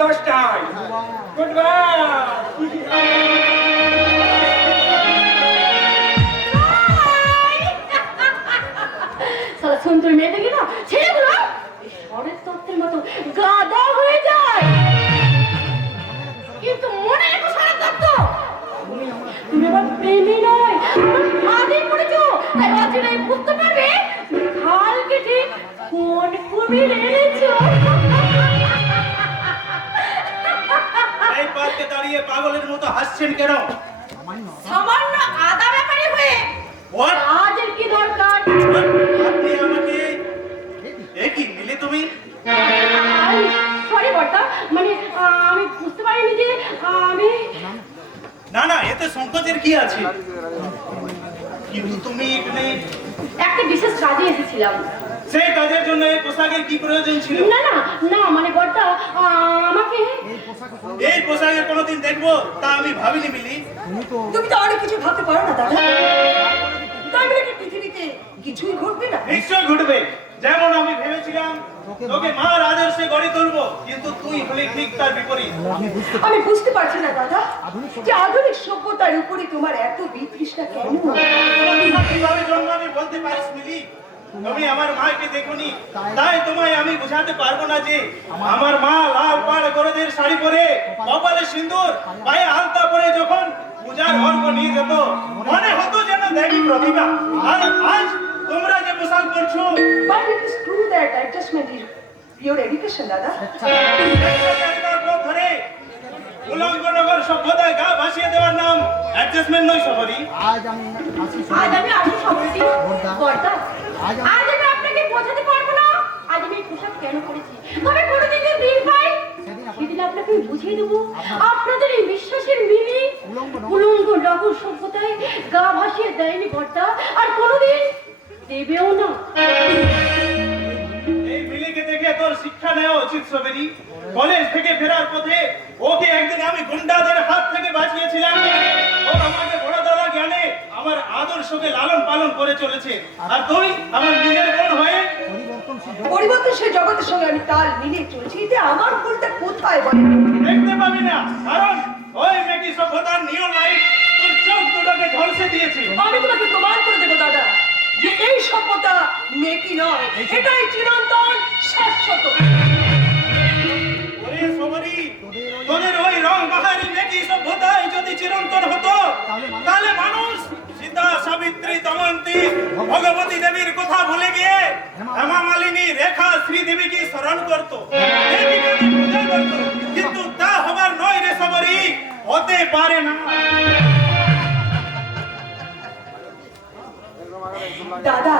10টায়। Good bye. সারা সুন্দর মেয়ে দেখি না ছেলেগুলো শহরের তত্ত্বের মতো গাদা হয়ে যায়, কিন্তু মনে রেখো শহরের তত্ত্ব তুমি আমার প্রেমী নয়, আমার ফাঁদে পড়েছো। তাই অচিরেই বুঝতে পারবে খাল কেটে কোন কুমির এনেছো। এই পার্কে দাঁড়িয়ে পাগলের মতো হাসছেন কেন? সামান্য আদা ব্যাপারে হয়ে What? কাজের কি দরকার? আপনি আমাকে কি মিলে তুমি? সরি বর্তা, মানে আমি বুঝতে পারিনি যে আমি না না, এতে সংকোচের কি আছে? কিন্তু তুমি এখানে একটা বিশেষ কাজে এসেছিলাম। সেই কাজের জন্য এই পোশাকের কি প্রয়োজন ছিল? না না না, মানে বর্তা আমাকে এই পোশাকে কোনোদিন দেখবো তা আমি ভাবিনি মিলি। তুমি তো অনেক কিছু ভাবতে পারো না দাদা। তাই বলে কি পৃথিবীতে কিছুই ঘটবে না? নিশ্চয় ঘটবে। যেমন আমি ভেবেছিলাম তোকে মার আদর্শে গড়ে তুলবো, কিন্তু তুই হলে ঠিক তার বিপরীত। আমি বুঝতে পারছি না দাদা যে আধুনিক সভ্যতার উপরে তোমার এত বিতৃষ্ণা কেন? কিভাবে জন্মাবে বলতে পারিস মিলি? তুমি আমার মাকে দেখোনি, তাই তোমায় আমি বোঝাতে পারবো না যে আমার মা লাল পাড় গরদের শাড়ি পরে, কপালে সিঁদুর, পায়ে আলতা পরে যখন পূজার অর্ঘ নিয়ে যেত, মনে হতো যেন দেবী প্রতিমা। আর আজ তোমরা যে পোশাক পরছো, But it is true that adjustment is pure education, দাদা। ধরে উলঙ্গনগর সভ্যতায় গা ভাসিয়ে দেওয়ার নাম অ্যাডজাস্টমেন্ট নয় সবারই। আজ আমি আসি সবাইকে বর্তা, আজ আমি আপনাকে বোঝাতে পারবো না আজ আমি এই পোশাক কেন করেছি। তবে কোনোদিন যে দিন পাই সেদিন আপনাকে বুঝিয়ে দেবো আপনাদের এই বিশ্বাসের মিলি উলঙ্গ নগর সভ্যতায় গা ভাসিয়ে দেয়নি বর্তা, আর কোনোদিন দেবেও না। এই মিলিকে দেখে তোর শিক্ষা নেওয়া উচিত সবেরই। কলেজ থেকে ফেরার পথে ওকে একদিন আমি গুন্ডাদের হাত থেকে বাঁচিয়েছিলাম। ও আমাকে বড় দাদা জ্ঞানে আমার আদর্শকে লালন পালন করে চলেছে, আর তুই আমার নিজের বোন হয়ে পরিবর্তনশীল জগতের সঙ্গে আমি তাল মিলিয়ে চলছি, এতে আমার ভুলটা কোথায় বলে? দেখতে পাবি না, কারণ ওই মেকি সভ্যতার নিয়ন লাইট তোর চোখ দুটোকে ঝলসে দিয়েছে। আমি তোমাকে প্রমাণ করে দেবো দাদা যে এই সভ্যতা মেকি নয়, এটাই চিরন্তন শাশ্বত। ওরে সবরি, তোদের ওই রং বাহারি মেকি সভ্যতায় যদি চিরন্তন হতো, তাহলে মানুষ সীতা, সাবিত্রী, দময়ন্তী, ভগবতী দেবীর কথা ভুলে গিয়ে হেমা মালিনী, রেখা, শ্রীদেবীকে স্মরণ করতো, দেবীকে পূজা করতো। কিন্তু তা হবার নয় রে সবরি, হতে পারে না। দাদা